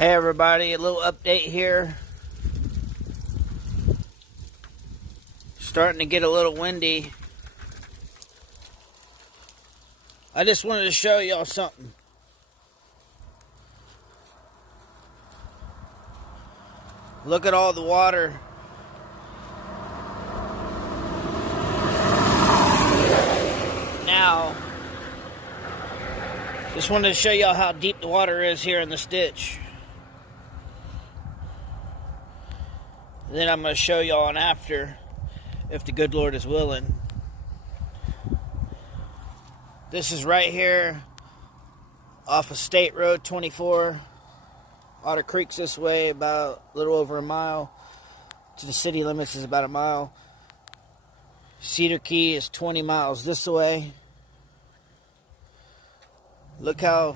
Hey everybody, a little update here. Starting to get a little windy. I just wanted to show y'all something. Look at all the water. Now, just wanted to show y'all how deep the water is here in this ditch. Then I'm going to show y'all an after, if the good Lord is willing. This is right here off of State Road 24. Otter Creek's this way, about a little over a mile. To the city limits is about a mile. Cedar Key is 20 miles this way. Look how